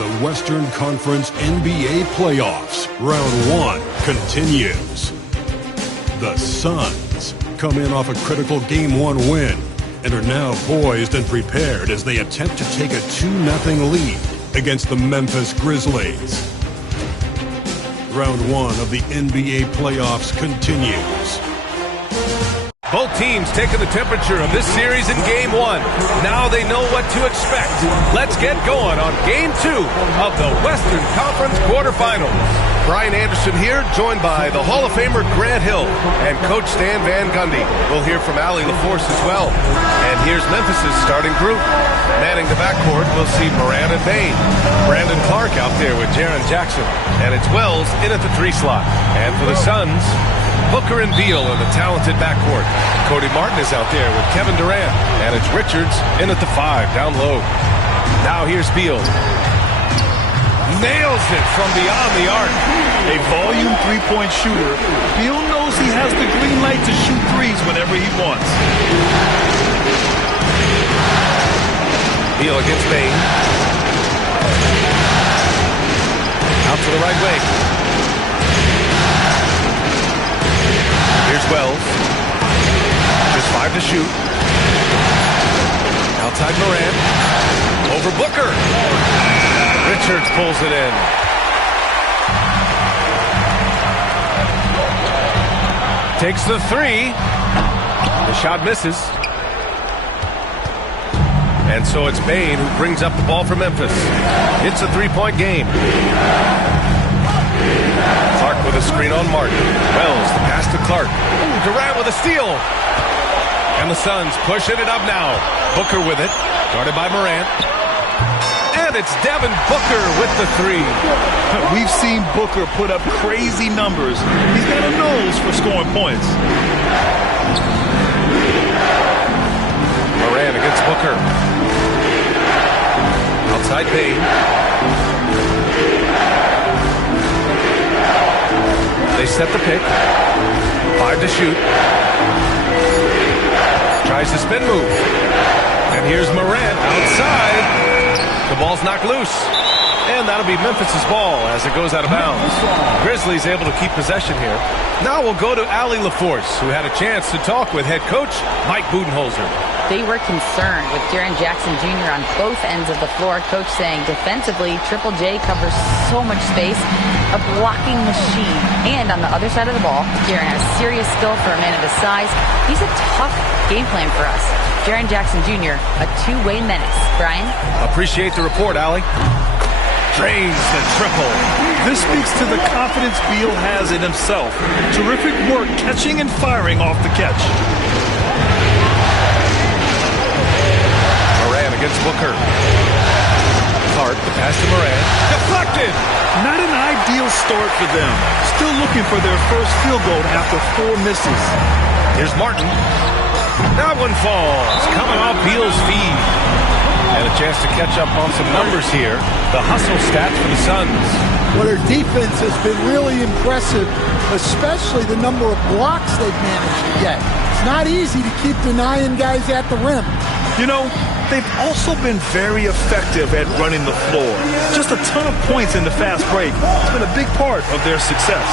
The Western Conference NBA Playoffs, Round 1 continues. The Suns come in off a critical Game 1 win and are now poised and prepared as they attempt to take a 2-0 lead against the Memphis Grizzlies. Round 1 of the NBA Playoffs continues. Both teams taking the temperature of this series in Game 1. Now they know what to expect. Let's get going on Game 2 of the Western Conference Quarterfinals. Brian Anderson here, joined by the Hall of Famer Grant Hill and Coach Stan Van Gundy. We'll hear from Allie LaForce as well. And here's Memphis' starting group. Manning the backcourt, we'll see Moran and Bain. Brandon Clark out there with Jaren Jackson. And it's Wells in at the 3 slot. And for the Suns, Booker and Beal in the talented backcourt. Cody Martin is out there with Kevin Durant. And it's Richards in at the 5, down low. Now here's Beal. Nails it from beyond the arc. A volume three-point shooter. Beal knows he has the green light to shoot threes whenever he wants. Beal against Bain. Out to the right wing. Here's Wells. Just 5 to shoot. Outside Moran. Over Booker. Richards pulls it in. Takes the 3. The shot misses. And so it's Bain who brings up the ball for Memphis. It's a 3-point game. Clark with a screen on Martin. Wells, the pass to Clark. Ooh, Durant with a steal. And the Suns pushing it up now. Booker with it. Guarded by Morant. And it's Devin Booker with the 3. We've seen Booker put up crazy numbers. He's got a nose for scoring points. Moran against Booker. Outside Bain. They set the pick. 5 to shoot. Tries the spin move. And here's Morant outside. The ball's knocked loose. And that'll be Memphis' ball as it goes out of bounds. Grizzlies able to keep possession here. Now we'll go to Allie LaForce, who had a chance to talk with head coach Mike Budenholzer. They were concerned with Jaren Jackson Jr. on both ends of the floor. Coach saying defensively, Triple J covers so much space, a blocking machine. And on the other side of the ball, Jaren has serious skill for a man of his size. He's a tough game plan for us. Jaren Jackson Jr., a two-way menace. Brian? Appreciate the report, Allie. Drains the triple. This speaks to the confidence Beal has in himself. Terrific work catching and firing off the catch. Moran against Booker. Clark, the pass to Moran. Deflected! Not an ideal start for them. Still looking for their first field goal after 4 misses. Here's Martin. That one falls. Coming off Beal's feed. And a chance to catch up on some numbers here. The hustle stats for the Suns. Well, their defense has been really impressive, especially the number of blocks they've managed to get. It's not easy to keep denying guys at the rim. You know, they've also been very effective at running the floor. Just a ton of points in the fast break. It's been a big part of their success.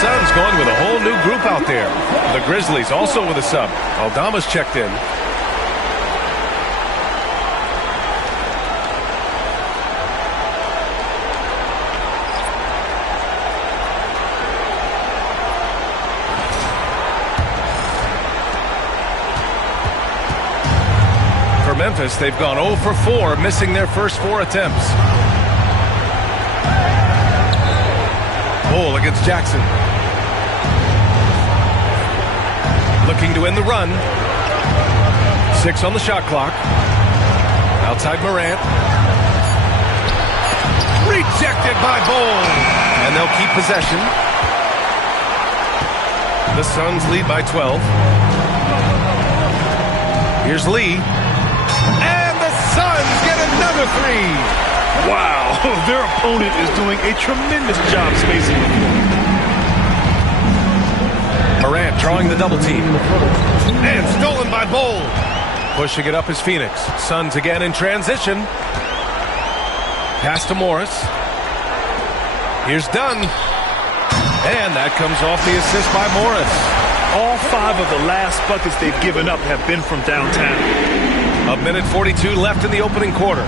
Suns going with a whole new group out there. The Grizzlies also with a sub. Aldama's checked in. For Memphis, they've gone 0 for 4, missing their first 4 attempts. Bull against Jackson. Looking to end the run. 6 on the shot clock. Outside Morant. Rejected by Bull. And they'll keep possession. The Suns lead by 12. Here's Lee. And the Suns get another 3. Wow, their opponent is doing a tremendous job spacing the floor. Morant drawing the double team. And stolen by Bull. Pushing it up is Phoenix. Suns again in transition. Pass to Morris. Here's Dunn. And that comes off the assist by Morris. All 5 of the last buckets they've given up have been from downtown. 1:42 left in the opening quarter.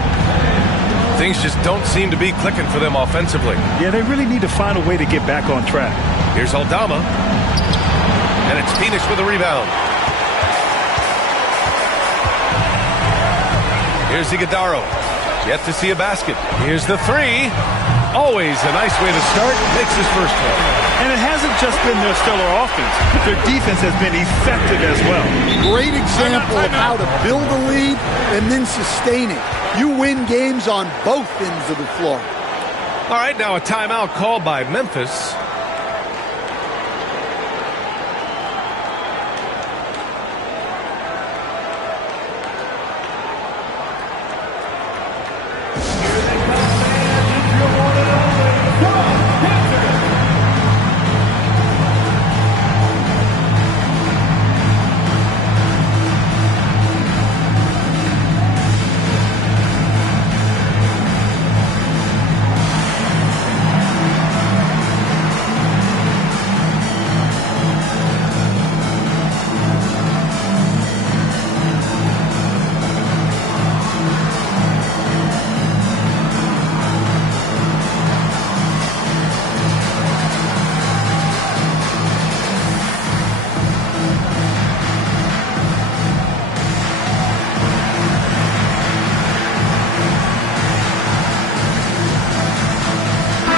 Things just don't seem to be clicking for them offensively. Yeah, they really need to find a way to get back on track. Here's Aldama. And it's Phoenix with a rebound. Here's Iguodala. Yet to see a basket. Here's the 3. Always a nice way to start. Makes his first one. And it hasn't just been their stellar offense. Their defense has been effective as well. Great example of how to build a lead and then sustain it. You win games on both ends of the floor. All right, now a timeout called by Memphis.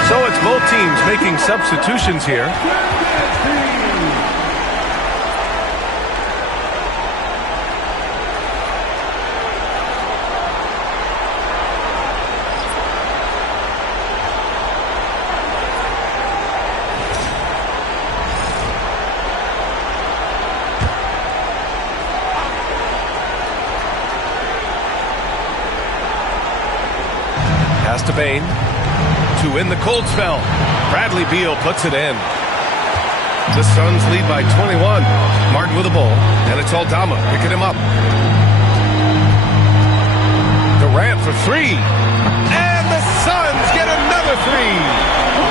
So it's both teams making substitutions here. Pass to Bain. To win the cold spell. Bradley Beal puts it in. The Suns lead by 21. Martin with the ball. And it's Aldama picking him up. Durant for 3. And the Suns get another 3.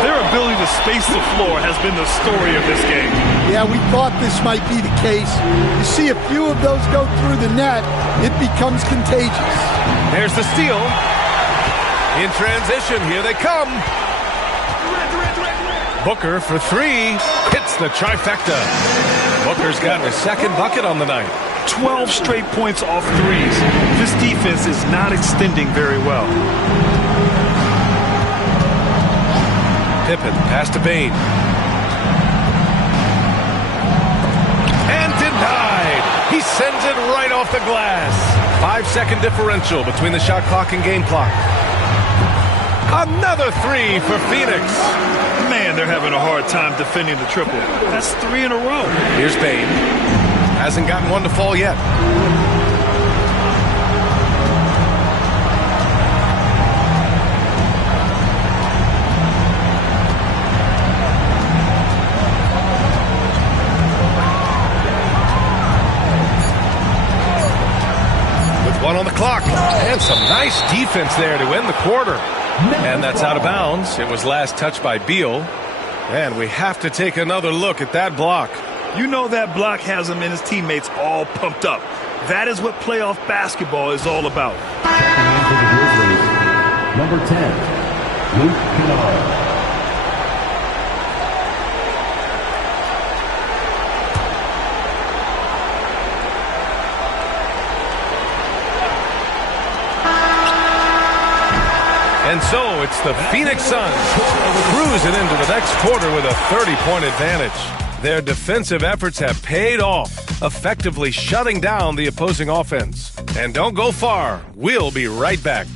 Their ability to space the floor has been the story of this game. Yeah, we thought this might be the case. You see a few of those go through the net, it becomes contagious. There's the steal. In transition, here they come. Booker for 3. Hits the trifecta. Booker's gotten his second bucket on the night. 12 straight points off threes. This defense is not extending very well. Pippen, pass to Bain. And denied. He sends it right off the glass. 5-second differential between the shot clock and game clock. Another 3 for Phoenix. Man, they're having a hard time defending the triple. That's 3 in a row. Here's Bain. Hasn't gotten one to fall yet. With 1 on the clock. And some nice defense there to end the quarter. And that's out of bounds. It was last touched by Beal. And we have to take another look at that block. You know that block has him and his teammates all pumped up. That is what playoff basketball is all about. And for the Grizzlies, number 10, Luke Kennard. And so it's the Phoenix Suns cruising into the next quarter with a 30-point advantage. Their defensive efforts have paid off, effectively shutting down the opposing offense. And don't go far. We'll be right back.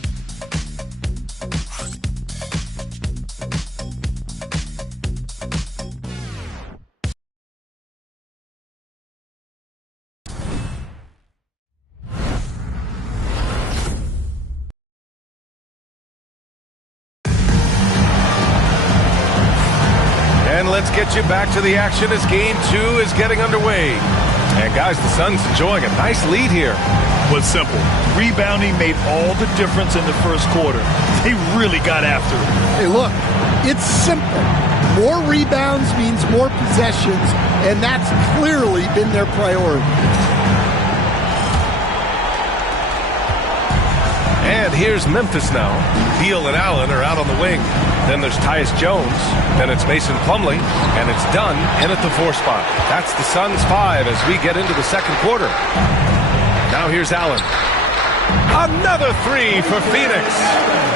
Let's get you back to the action as Game 2 is getting underway. And guys, the Suns enjoying a nice lead here. Was simple. Rebounding made all the difference in the first quarter. They really got after it. Hey, look, it's simple. More rebounds means more possessions, and that's clearly been their priority. And here's Memphis now. Beal and Allen are out on the wing. Then there's Tyus Jones. Then it's Mason Plumlee. And it's Dunn in at the 4 spot. That's the Suns 5 as we get into the second quarter. Now here's Allen. Another 3 for Phoenix.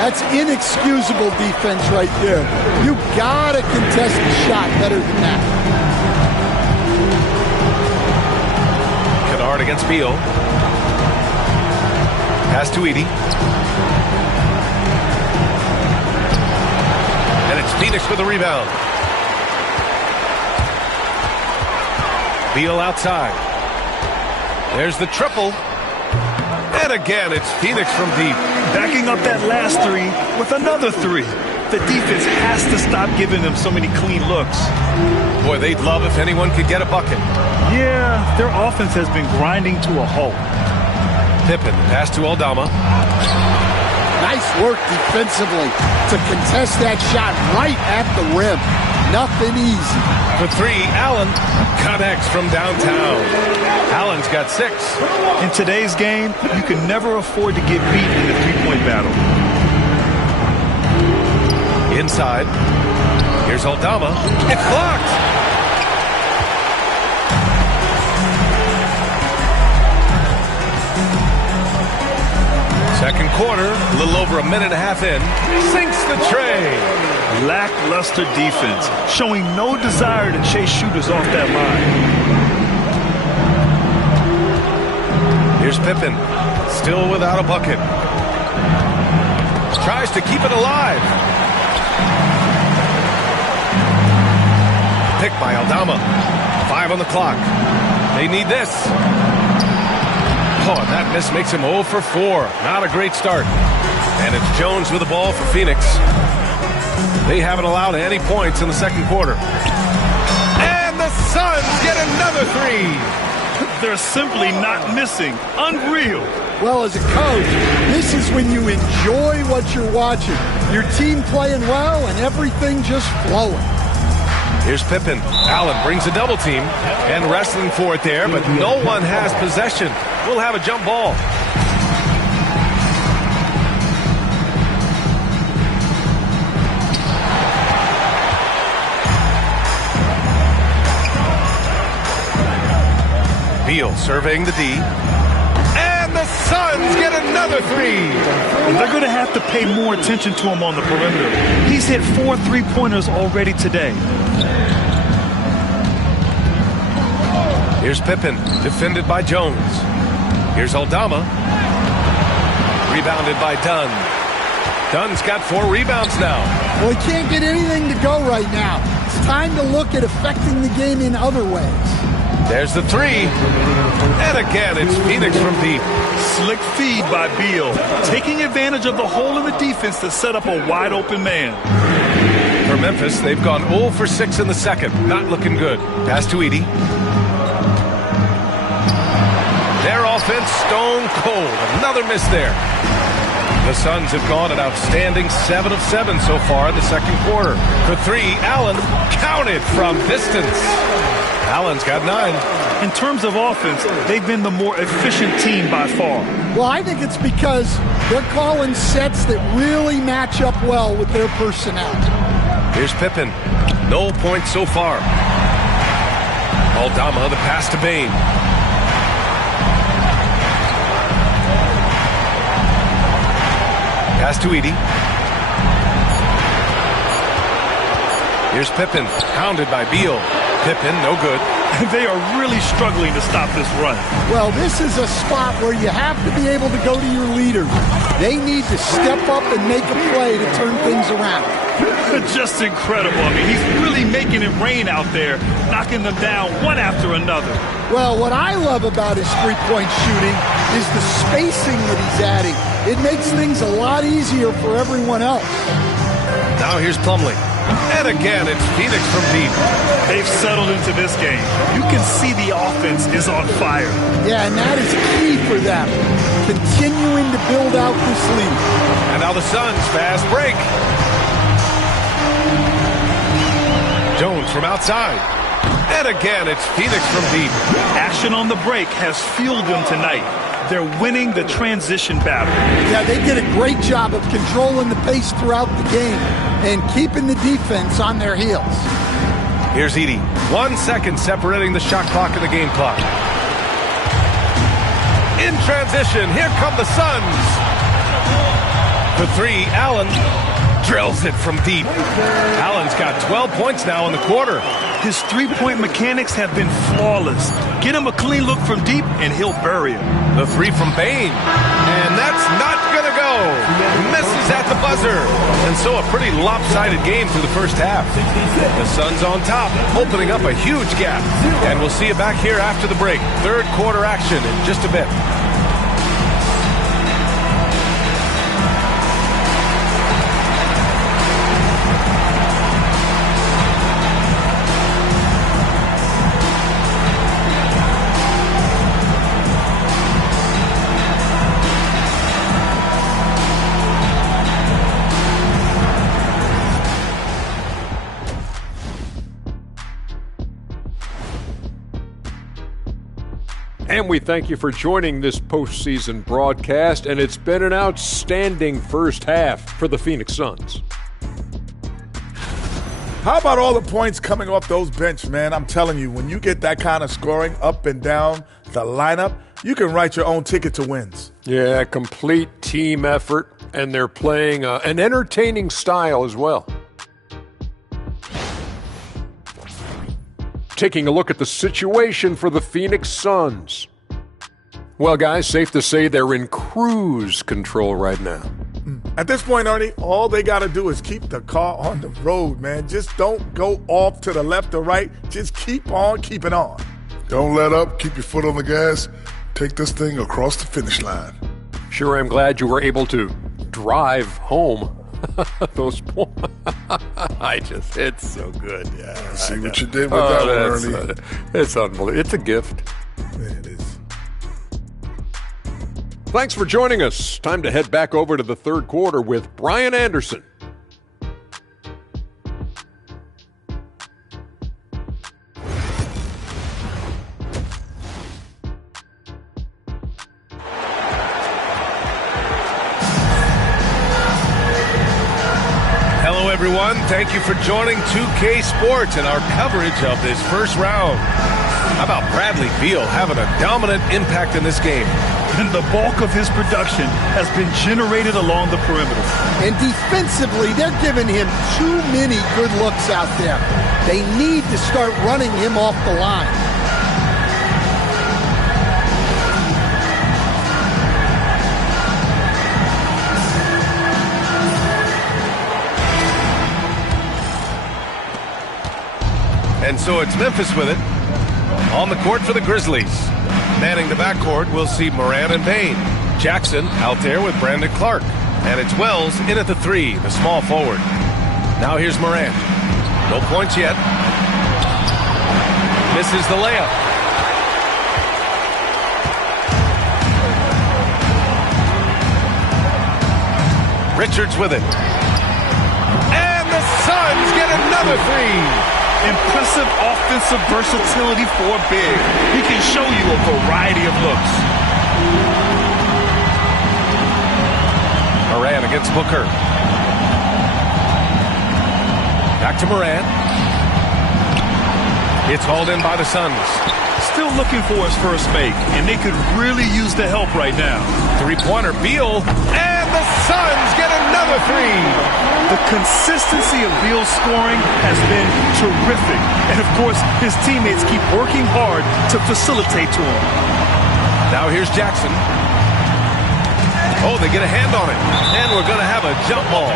That's inexcusable defense right there. You gotta contest the shot better than that. Kennard against Beal. Pass to Edey. And it's Phoenix with a rebound. Beal outside. There's the triple. And again, it's Phoenix from deep. Backing up that last 3 with another 3. The defense has to stop giving them so many clean looks. Boy, they'd love if anyone could get a bucket. Yeah, their offense has been grinding to a halt. Pippen, pass to Aldama. Nice work defensively to contest that shot right at the rim. Nothing easy. For 3, Allen connects from downtown. Allen's got 6. In today's game, you can never afford to get beat in the three-point battle. Inside. Here's Aldama. It's blocked. Second quarter, a little over a minute and a half in. Sinks the tray. Lackluster defense, showing no desire to chase shooters off that line. Here's Pippen, still without a bucket. Tries to keep it alive. Picked by Aldama. 5 on the clock. They need this. Oh, and that miss makes him 0 for 4. Not a great start. And it's Jones with the ball for Phoenix. They haven't allowed any points in the second quarter. And the Suns get another 3. They're simply not missing. Unreal. Well, as a coach, this is when you enjoy what you're watching. Your team playing well and everything just flowing. Here's Pippen. Allen brings a double team and wrestling for it there, but no one has possession. We'll have a jump ball. Beal surveying the D. And the Suns get another 3. They're going to have to pay more attention to him on the perimeter. He's hit 4 3-pointers already today. Here's Pippen, defended by Jones. Here's Aldama. Rebounded by Dunn. Dunn's got 4 rebounds now. Well, he can't get anything to go right now. It's time to look at affecting the game in other ways. There's the 3. And again, it's Phoenix from deep. Slick feed by Beal, taking advantage of the hole in the defense to set up a wide-open man. For Memphis, they've gone 0 for 6 in the second. Not looking good. Pass to Edey. Their offense stone cold. Another miss there. The Suns have gone an outstanding 7 of 7 so far in the second quarter. For 3, Allen counted from distance. Allen's got 9. In terms of offense, they've been the more efficient team by far. Well, I think it's because they're calling sets that really match up well with their personnel. Here's Pippen. No points so far. Aldama, the pass to Bain. Pass to Edey. Here's Pippen, pounded by Beal. Pippen, no good. They are really struggling to stop this run. Well, this is a spot where you have to be able to go to your leaders. They need to step up and make a play to turn things around. Just incredible. I mean, he's really making it rain out there, knocking them down one after another. Well, what I love about his three-point shooting is the spacing that he's adding. It makes things a lot easier for everyone else. Now here's Plumlee. And again, it's Phoenix from deep. They've settled into this game. You can see the offense is on fire. Yeah, and that is key for them, continuing to build out this lead. And now the Suns, fast break. Jones from outside. And again, it's Phoenix from deep. Action on the break has fueled them tonight. They're winning the transition battle. Yeah, they did a great job of controlling the pace throughout the game and keeping the defense on their heels. Here's Edey. 1 second separating the shot clock and the game clock. In transition, here come the Suns. For three, Allen drills it from deep. Allen's got 12 points now in the quarter. His three-point mechanics have been flawless. Get him a clean look from deep, and he'll bury him. The three from Bane. And that's not going to go. Misses at the buzzer. And so a pretty lopsided game through the first half. The Suns on top, opening up a huge gap. And we'll see you back here after the break. Third quarter action in just a bit. And we thank you for joining this postseason broadcast, and it's been an outstanding first half for the Phoenix Suns. How about all the points coming off those bench, man? I'm telling you, when you get that kind of scoring up and down the lineup, you can write your own ticket to wins. Yeah, complete team effort, and they're playing an entertaining style as well. Taking a look at the situation for the Phoenix Suns. Well, guys, safe to say they're in cruise control right now. At this point, Ernie, all they got to do is keep the car on the road, man. Just don't go off to the left or right. Just keep on keeping on. Don't let up. Keep your foot on the gas. Take this thing across the finish line. Sure, I'm glad you were able to drive home. Those points. It's so good. Yeah. See what you did with that one, Ernie. It's unbelievable. It's a gift. Yeah, it is. Thanks for joining us. Time to head back over to the third quarter with Brian Anderson. Hello, everyone. Thank you for joining 2K Sports and our coverage of this first round. How about Bradley Beal having a dominant impact in this game? And the bulk of his production has been generated along the perimeter. And defensively, they're giving him too many good looks out there. They need to start running him off the line. And so it's Memphis with it. On the court for the Grizzlies. Manning the backcourt, we'll see Moran and Bane. Jackson out there with Brandon Clark. And it's Wells in at the three, the small forward. Now here's Moran. No points yet. Misses the layup. Richards with it. And the Suns get another three. Impressive offensive versatility for big. He can show you a variety of looks. Moran against Booker. Back to Moran. It's hauled in by the Suns. Still looking for his first make, and they could really use the help right now. Three-pointer, Beal. And the Suns get another another three. The consistency of Beal's scoring has been terrific. And, of course, his teammates keep working hard to facilitate to him. Now here's Jackson. Oh, they get a hand on it. And we're going to have a jump ball.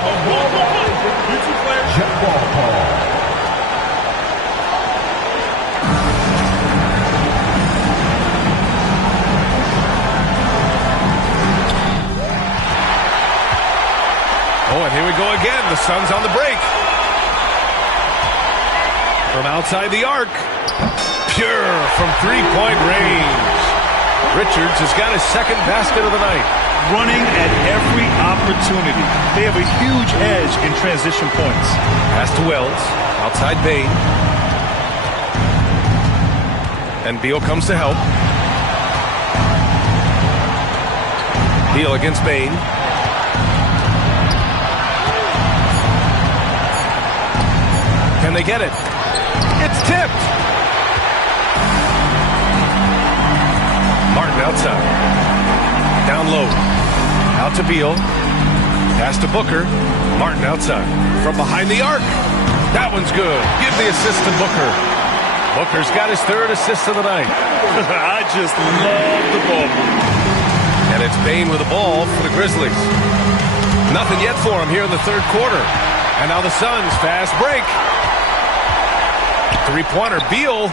Jump ball call. Oh, and here we go again. The Suns on the break. From outside the arc. Pure from three-point range. Richards has got his second basket of the night. Running at every opportunity. They have a huge edge in transition points. Pass to Wells. Outside Bain. And Beal comes to help. Beal against Bain. Can they get it? It's tipped. Martin outside. Down low. Out to Beal. Pass to Booker. Martin outside. From behind the arc. That one's good. Give the assist to Booker. Booker's got his third assist of the night. I just love the ball. And it's Bain with the ball for the Grizzlies. Nothing yet for him here in the third quarter. And now the Suns fast break. Three-pointer, Beal.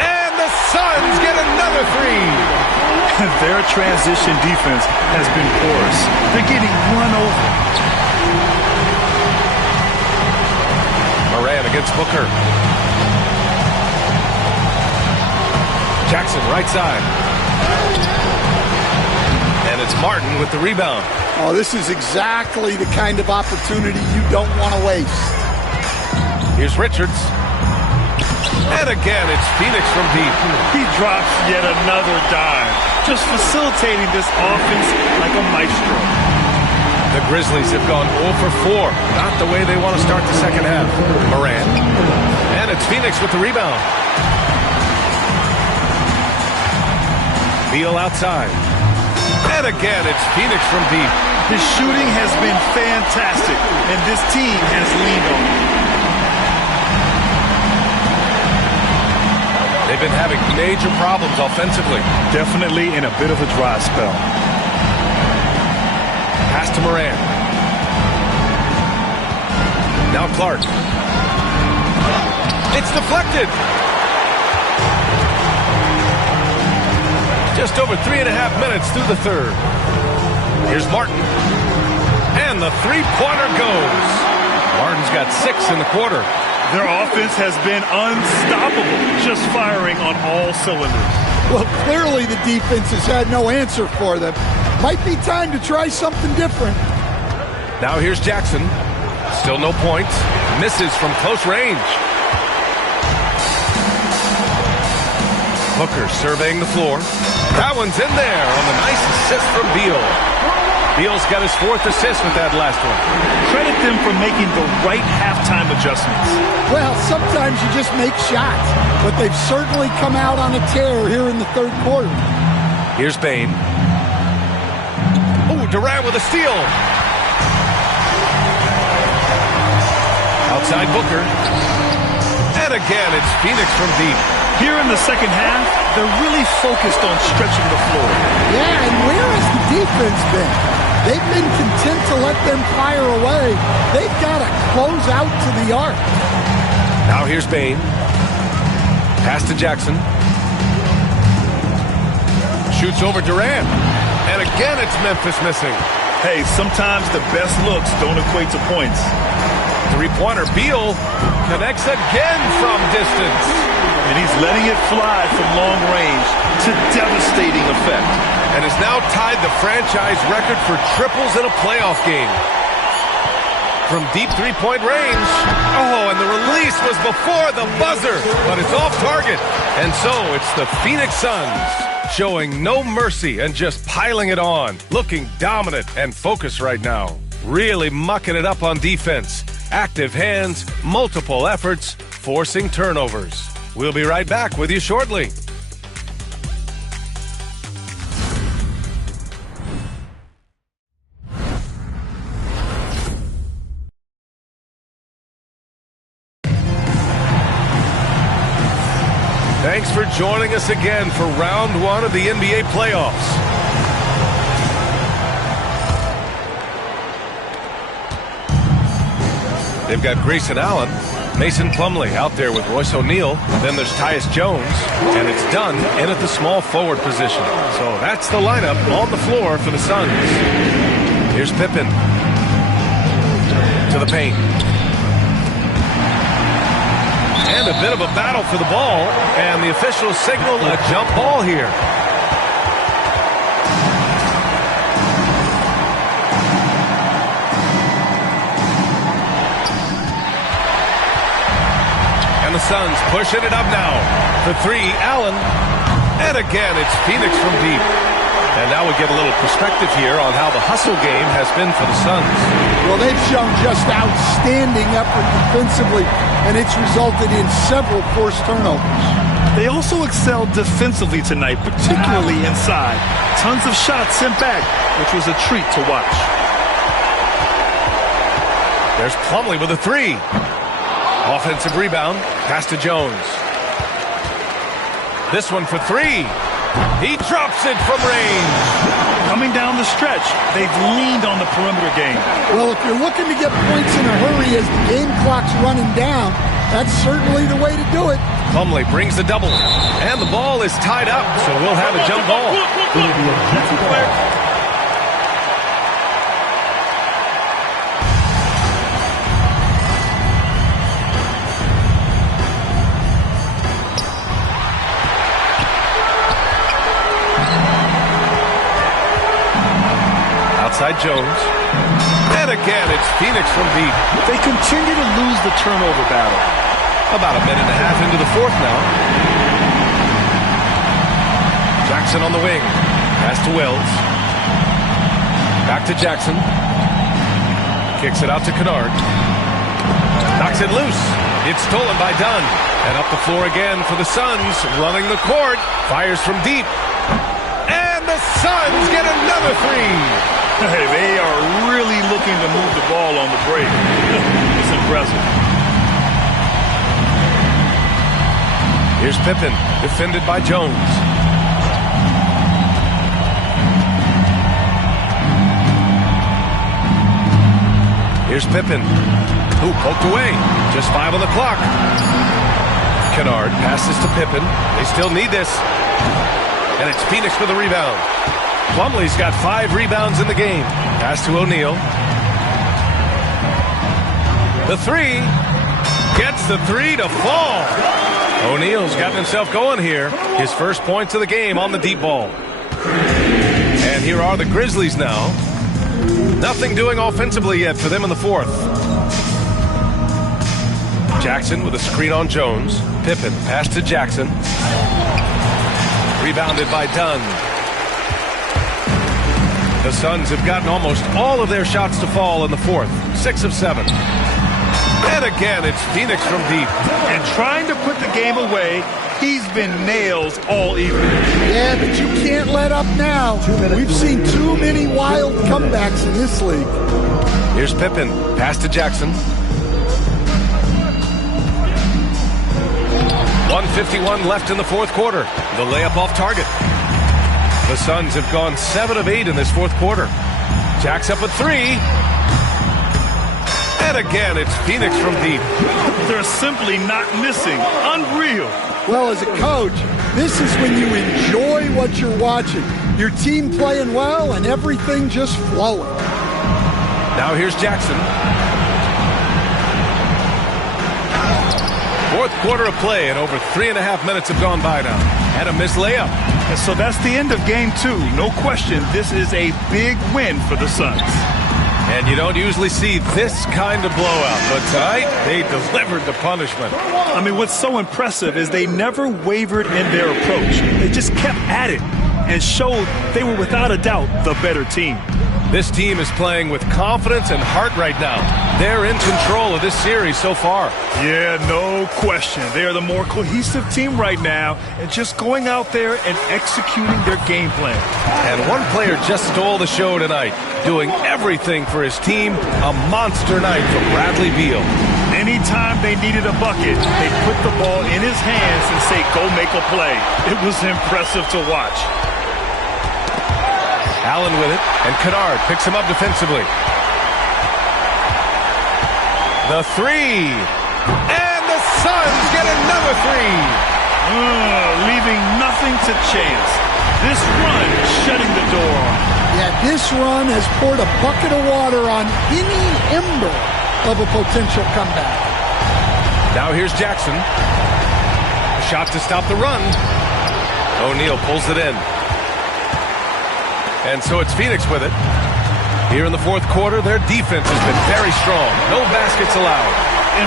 And the Suns get another three. Their transition defense has been porous. They're getting run over. Moran against Booker. Jackson right side. And it's Martin with the rebound. Oh, this is exactly the kind of opportunity you don't want to waste. Here's Richards. And again, it's Phoenix from deep. He drops yet another dime. Just facilitating this offense like a maestro. The Grizzlies have gone 0 for 4. Not the way they want to start the second half. Moran. And it's Phoenix with the rebound. Beal outside. And again, it's Phoenix from deep. His shooting has been fantastic, and this team has leaned on him. They've been having major problems offensively. Definitely in a bit of a dry spell. Pass to Moran. Now Clark. It's deflected. Just over 3.5 minutes through the third. Here's Martin. And the three-pointer goes. Martin's got 6 in the quarter. Their offense has been unstoppable, just firing on all cylinders. Well, clearly the defense has had no answer for them. Might be time to try something different. Now here's Jackson. Still no points. Misses from close range. Booker surveying the floor. That one's in there on the nice assist from Beal. Beal's got his 4th assist with that last one. Credit them for making the right halftime adjustments. Well, sometimes you just make shots, but they've certainly come out on a tear here in the third quarter. Here's Bain. Oh, Durant with a steal. Outside Booker. And again, it's Phoenix from deep. Here in the second half, they're really focused on stretching the floor. Yeah, and where has the defense been? They've been content to let them fire away. They've got to close out to the arc. Now here's Bain. Pass to Jackson. Shoots over Durant. And again, it's Memphis missing. Hey, sometimes the best looks don't equate to points. Three-pointer, Beal connects again from distance. And he's letting it fly from long range to devastating effect. And has now tied the franchise record for triples in a playoff game. From deep three-point range. Oh, and the release was before the buzzer, but it's off target. And so it's the Phoenix Suns showing no mercy and just piling it on. Looking dominant and focused right now. Really mucking it up on defense. Active hands, multiple efforts, forcing turnovers. We'll be right back with you shortly. Thanks for joining us again for round one of the NBA playoffs. They've got Grayson Allen, Mason Plumlee out there with Royce O'Neal. Then there's Tyus Jones, and it's Dunn in at the small forward position. So that's the lineup on the floor for the Suns. Here's Pippen to the paint. And a bit of a battle for the ball, and the officials signal a jump ball here. And the Suns pushing it up now. For three, Allen. And again, it's Phoenix from deep. And now we get a little perspective here on how the hustle game has been for the Suns. Well, they've shown just outstanding effort defensively, and it's resulted in several forced turnovers. They also excelled defensively tonight, particularly inside. Tons of shots sent back, which was a treat to watch. There's Plumlee with a three. Offensive rebound, pass to Jones. This one for three. He drops it from range. Coming down the stretch, they've leaned on the perimeter game. Well, if you're looking to get points in a hurry as the game clock's running down, that's certainly the way to do it. Plumlee brings the double, and the ball is tied up, so we'll have a jump ball. Outside Jones. And again, it's Phoenix from deep. They continue to lose the turnover battle. About a minute and a half into the fourth now. Jackson on the wing. Pass to Wells. Back to Jackson. Kicks it out to Kennard. Knocks it loose. It's stolen by Dunn. And up the floor again for the Suns. Running the court. Fires from deep. And the Suns get another three. Hey, they are really looking to move the ball on the break. It's impressive. Here's Pippen, defended by Jones. Here's Pippen, who poked away. Just 5 on the clock. Kennard passes to Pippen. They still need this. And it's Phoenix with a rebound. Plumlee's got 5 rebounds in the game. Pass to O'Neal. The three. Gets the three to fall. O'Neal's gotten himself going here. His first points of the game on the deep ball. And here are the Grizzlies now. Nothing doing offensively yet for them in the fourth. Jackson with a screen on Jones. Pippen pass to Jackson. Rebounded by Dunn. The Suns have gotten almost all of their shots to fall in the fourth. 6 of 7. And again, it's Phoenix from deep. And trying to put the game away, he's been nails all evening. Yeah, but you can't let up now. We've seen too many wild comebacks in this league. Here's Pippen. Pass to Jackson. 1:51 left in the fourth quarter. The layup off target. The Suns have gone 7 of 8 in this fourth quarter. Jack's up at 3. And again, it's Phoenix from deep. They're simply not missing. Unreal. Well, as a coach, this is when you enjoy what you're watching. Your team playing well and everything just flowing. Now here's Jackson. Fourth quarter of play, and over 3.5 minutes have gone by now. And a missed layup. And so that's the end of game 2. No question, this is a big win for the Suns. And you don't usually see this kind of blowout, but tonight they delivered the punishment. I mean, what's so impressive is they never wavered in their approach. They just kept at it and showed they were without a doubt the better team. This team is playing with confidence and heart right now. They're in control of this series so far. Yeah, no question. They are the more cohesive team right now and just going out there and executing their game plan. And one player just stole the show tonight, doing everything for his team. A monster night from Bradley Beal. Anytime they needed a bucket, they put the ball in his hands and say, go make a play. It was impressive to watch. Allen with it, and Kennard picks him up defensively. The three. And the Suns get another three. Leaving nothing to chance. This run shutting the door on. Yeah, this run has poured a bucket of water on any ember of a potential comeback. Now here's Jackson. A shot to stop the run. O'Neal pulls it in. And so it's Phoenix with it. Here in the fourth quarter, their defense has been very strong. No baskets allowed.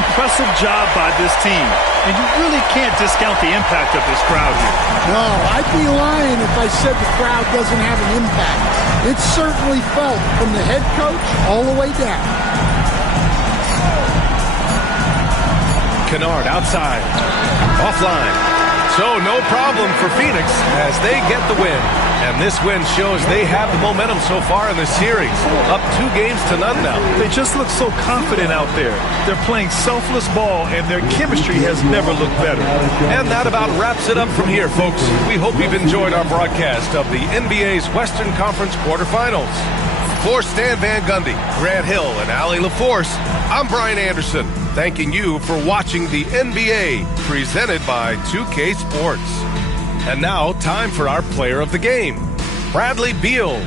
Impressive job by this team. And you really can't discount the impact of this crowd here. No, I'd be lying if I said the crowd doesn't have an impact. It's certainly felt from the head coach all the way down. Kennard outside. Offline. So no problem for Phoenix as they get the win. And this win shows they have the momentum so far in the series. Up 2-0 now. They just look so confident out there. They're playing selfless ball, and their chemistry has never looked better. And that about wraps it up from here, folks. We hope you've enjoyed our broadcast of the NBA's Western Conference Quarterfinals. For Stan Van Gundy, Grant Hill, and Allie LaForce, I'm Brian Anderson, thanking you for watching the NBA, presented by 2K Sports. And now, time for our player of the game, Bradley Beal.